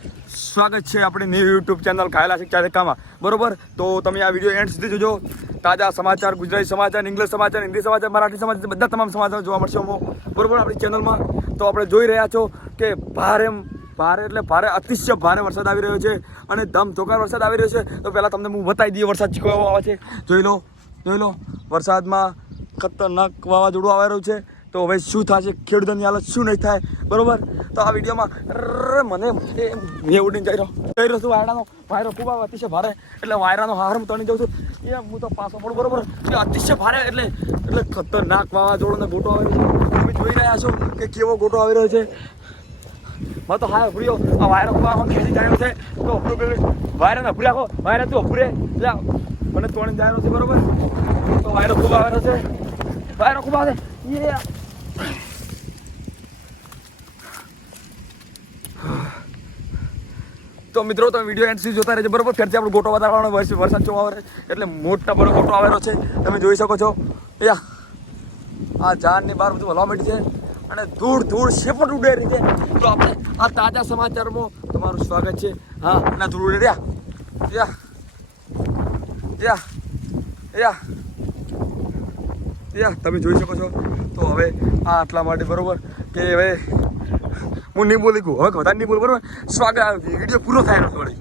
સ્વાગત છે આપણી ન્યૂ યુટ્યુબ ચેનલ ખાયલા શિક્ષા શિક્ષામાં બરોબર? તો તમે આ વીડિયો એન્ડ સુધી જોજો. તાજા સમાચાર, ગુજરાતી સમાચાર ઇંગ્લિશ સમાચાર, હિન્દી સમાચાર, મરાઠી સમાચાર, બધા તમામ સમાચાર જોવા મળશે અમો બરોબર આપણી ચેનલમાં તો આપણે જોઈ રહ્યા છો કે ભારે ભારે એટલે ભારે, અતિશય ભારે વરસાદ આવી રહ્યો છે અને ધમધોકાર વરસાદ આવી રહ્યો છે. તો પહેલાં તમને હું બતાવી દઈએ વરસાદ ચીકવા આવે છે. જોઈ લો જોઈ લો. વરસાદમાં ખતરનાક વાવાઝોડું આવી રહ્યું છે. તો હવે શું થશે? ખેડૂતોની હાલત શું નહીં થાય? બરોબર? તો આ વિડીયોમાં મને એ મેં ઉડીને જઈ રહ્યો. જઈ રહ્યો છું વાયરાનો. વાયરો ખૂબ આવે, અતિશય ભારે. એટલે વાયરાનો હાર હું તણી જાઉં છું. એ હું તો પાછો પડું, બરોબર? એ અતિશય ભારે, એટલે એટલે ખતરનાક વાવાઝોડું ને ગોટો આવી છે. તમે જોઈ રહ્યા છો કે કેવો ગોટો આવી રહ્યો છે. મને તો હા ભૂર્યો આ વાયરો આમાં ખેંચી જાય છે. તો વાયરો ને ભૂર્યા વાયરો તું એટલે મને તોડી જાય છે, બરોબર? તો વાયરો ખૂબ આવે છે. વાયરો ખૂબ આવે. યે તો મિત્રો, તમે વીડિયો એન્ડ સુધી જોતા રહેજો, બરોબર? ફેરથી આપણે ગોટો વધારવાનો વરસ- વરસાદ આવે એટલે મોટા બડો ગોટો આવેલો છે. તમે જોઈ શકો છો. યા આ ઝાડની બહાર બધું હલવા માંડી છે. અને ધૂળ ધૂળ શેપટ ઉડે રીતે તો આપણે આ તાજા સમાચારમાં તમારું સ્વાગત છે. હા, અને ધૂળ ઉડે રહ્યા. યા યા યા યા, તમે જોઈ શકો છો. તો હવે આ આટલા માટે બરોબર કે હવે હું નહીં બોલી ગયું હવે વધારે નહીં બોલું, બરોબર? સ્વાગત વીડિયો પૂરો થાય થોડી